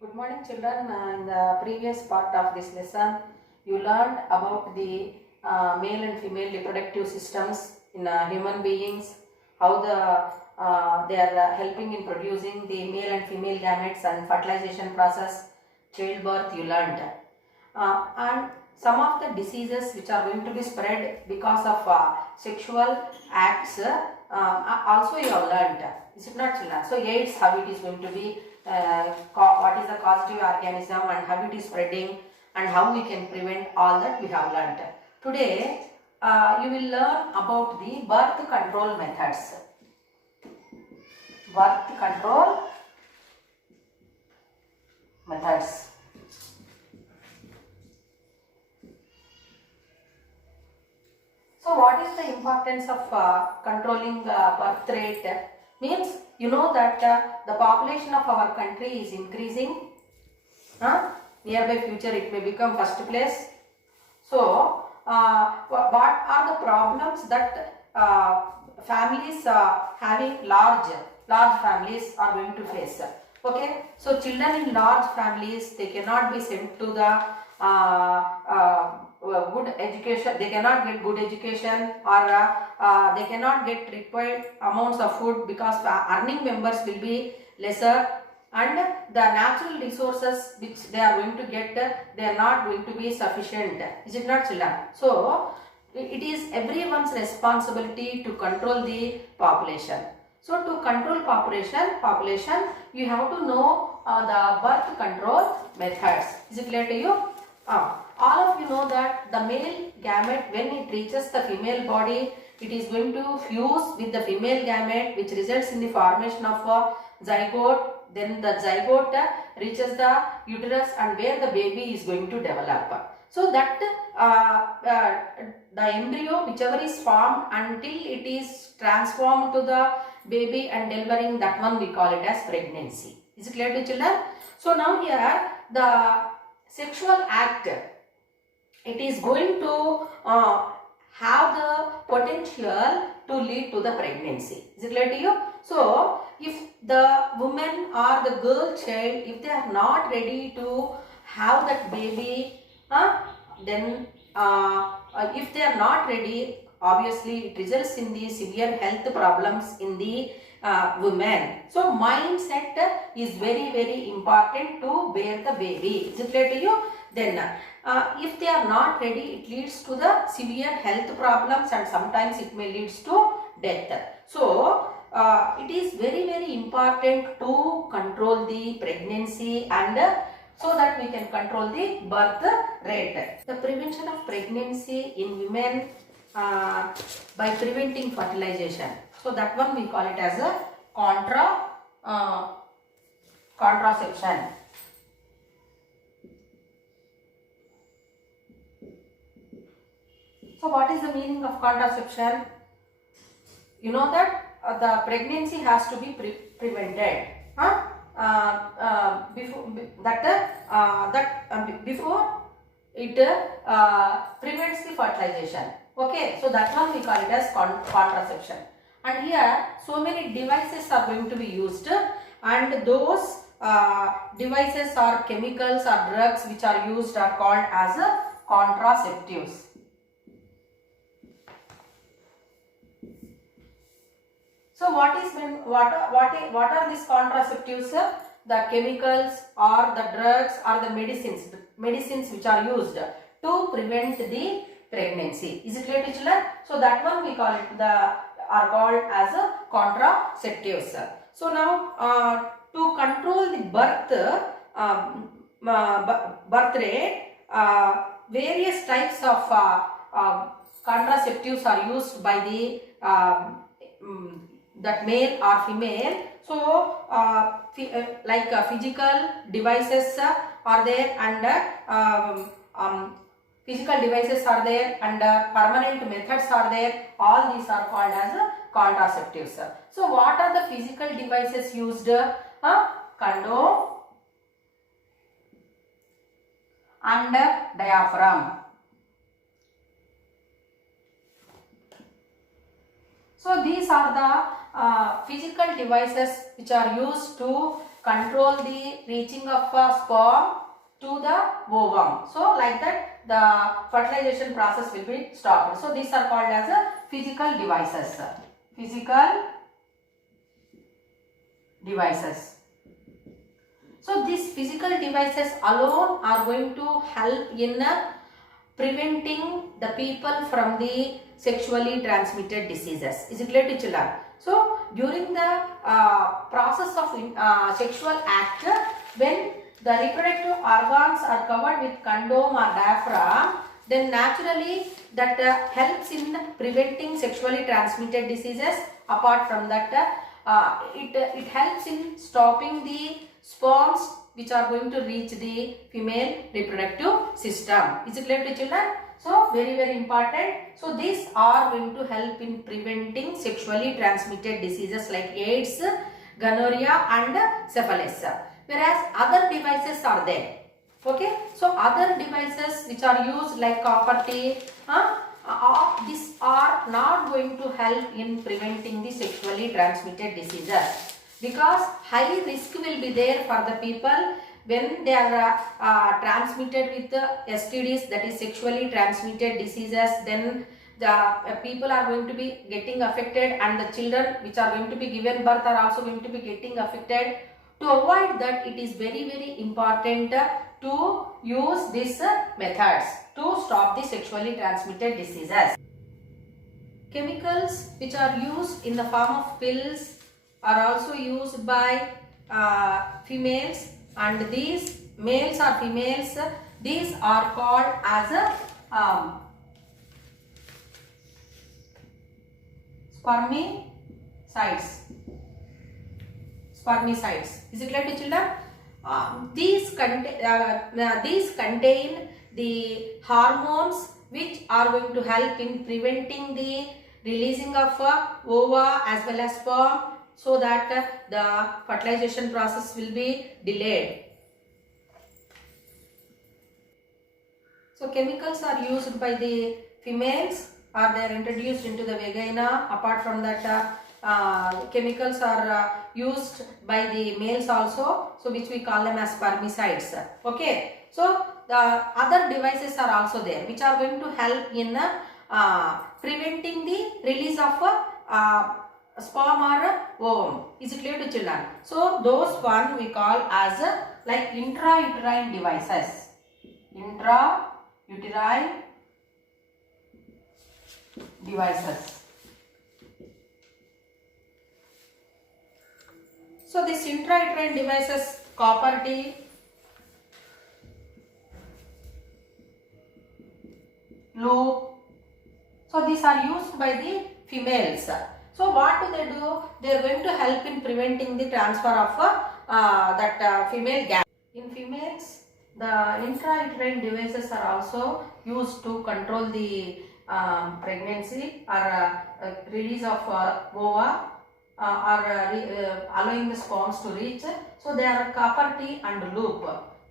Good morning, children. In the previous part of this lesson, you learned about the male and female reproductive systems in human beings, how they are helping in producing the male and female gametes and fertilization process, childbirth. You learned, and some of the diseases which are going to be spread because of sexual acts. Also, you have learned. Is it not, children? So, AIDS, how it is going to be, what is the causative organism and how it is spreading and how we can prevent, all that we have learnt. Today you will learn about the birth control methods. Birth control methods. So what is the importance of controlling birth rate? Means you know that the population of our country is increasing. Nearby future it may become first place. So what are the problems that families having large families are going to face? Okay, so children in large families, they cannot be sent to the good education, they cannot get good education, or they cannot get required amounts of food because earning members will be lesser, and the natural resources which they are going to get, they are not going to be sufficient. Is it not, children? So it is everyone's responsibility to control the population. So to control population, you have to know the birth control methods. Is it clear to you? All of you know that the male gamete, when it reaches the female body, it is going to fuse with the female gamete, which results in the formation of a zygote. Then the zygote reaches the uterus, and where the baby is going to develop. So that the embryo, whichever is formed, until it is transformed to the baby and delivering, that one we call it as pregnancy. Is it clear to children? So now here the sexual act, it is going to have the potential to lead to the pregnancy. Is it clear to you? So if the woman or the girl child, if they are not ready to have that baby, then if they are not ready, obviously it results in the severe health problems in the women. So mindset is very important to bear the baby. Is it clear to you? Then if they are not ready, it leads to the severe health problems, and sometimes it may leads to death. So it is very important to control the pregnancy, and so that we can control the birth rate. The prevention of pregnancy in women by preventing fertilization. So that one we call it as a contraception. So what is the meaning of contraception? You know that the pregnancy has to be prevented. Before it prevents the fertilization. Okay, so that one we call it as contraception. And here so many devices are going to be used, and those devices or chemicals or drugs which are used are called as contraceptives. So what are these contraceptives? The chemicals or the drugs or the medicines which are used to prevent the pregnancy. Is it clear to children? So that one we call it are called as contraceptives. So now to control the birth rate, various types of contraceptives are used by the that male or female. So like physical devices are there, and physical devices are there, and permanent methods are there. All these are called as contraceptives. So what are the physical devices used? Condom and diaphragm. So these are the physical devices which are used to control the reaching of sperm to the ovum. So like that the fertilization process will be stopped. So these are called as physical devices. Physical devices. So these physical devices alone are going to help in preventing the people from the sexually transmitted diseases. Is it clear to children? So during the process of sexual act, when the reproductive organs are covered with condom or diaphragm, then naturally that helps in preventing sexually transmitted diseases. Apart from that, it helps in stopping the sperms which are going to reach the female reproductive system. Is it clear to children? So very important. So these are going to help in preventing sexually transmitted diseases like AIDS, gonorrhea and syphilis. Whereas other devices are there. Okay. So other devices which are used like copper T, these are not going to help in preventing the sexually transmitted diseases, because high risk will be there for the people when they are transmitted with STDs, that is sexually transmitted diseases. Then the people are going to be getting affected, and the children which are going to be given birth are also going to be getting affected. To avoid that, it is very important to use these methods to stop the sexually transmitted diseases. Chemicals which are used in the form of pills are also used by females, and these males or females, these are called as spermicides. Spermicides. Is it clear to children? These contain the hormones which are going to help in preventing the releasing of ova as well as sperm, so that the fertilization process will be delayed. So chemicals are used by the females, or they are introduced into the vagina. Apart from that, chemicals are used by the males also, so which we call them as spermicides. Okay. So the other devices are also there which are going to help in preventing the release of sperm or ovum. Is it clear to children? So those one we call as like intrauterine devices. Intrauterine devices. So these intrauterine devices, copper T, loop, so these are used by the females. So what do? They are going to help in preventing the transfer of female gas. In females, the intrauterine devices are also used to control the pregnancy or release of ova, or allowing the sperms to reach. So they are copper T and loop.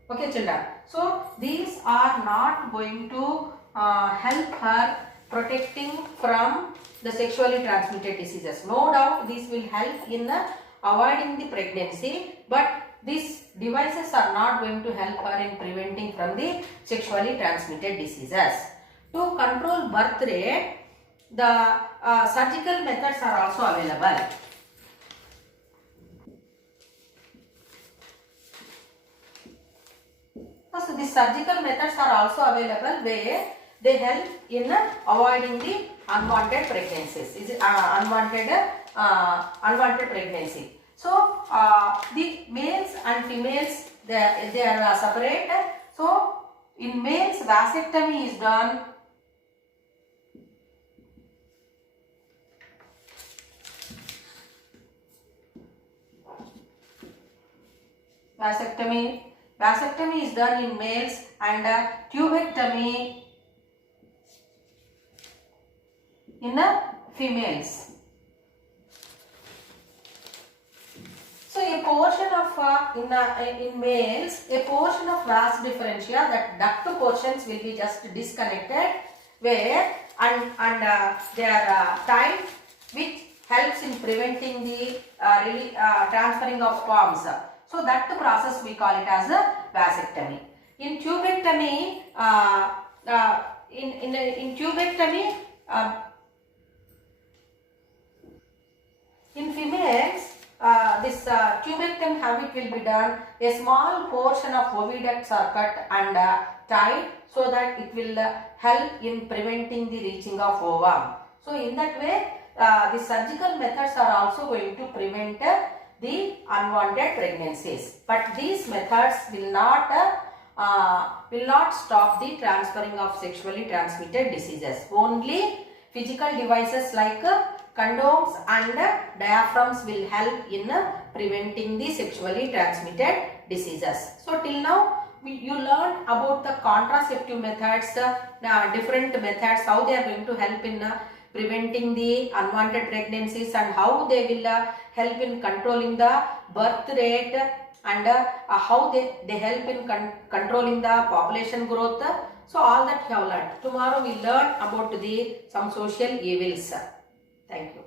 Okay children. So these are not going to help her protecting from the sexually transmitted diseases. No doubt this will help in avoiding the pregnancy, but these devices are not going to help her in preventing from the sexually transmitted diseases. To control birth rate, the surgical methods are also available. So these surgical methods are also available where they help in avoiding the unwanted pregnancies. Is it unwanted pregnancy? So the males and females, they are separate. So in males, vasectomy is done. Vasectomy is done in males, and tubectomy in females. So a portion of in males, a portion of vas differentia, that duct portions will be just disconnected, where and they are tied, which helps in preventing the transferring of sperms. So that process we call it as a vasectomy. In tubectomy, in tubectomy, in females, this tubectomy habit will be done. A small portion of oviducts are cut and tied so that it will help in preventing the reaching of ovum. So in that way, the surgical methods are also going to prevent the unwanted pregnancies. But these methods will not stop the transferring of sexually transmitted diseases. Only physical devices like condoms and diaphragms will help in preventing the sexually transmitted diseases. So till now you learned about the contraceptive methods, different methods, how they are going to help in preventing the unwanted pregnancies and how they will help in controlling the birth rate and how they help in controlling the population growth. So all that you have learned. Tomorrow we learn about some social evils. Thank you.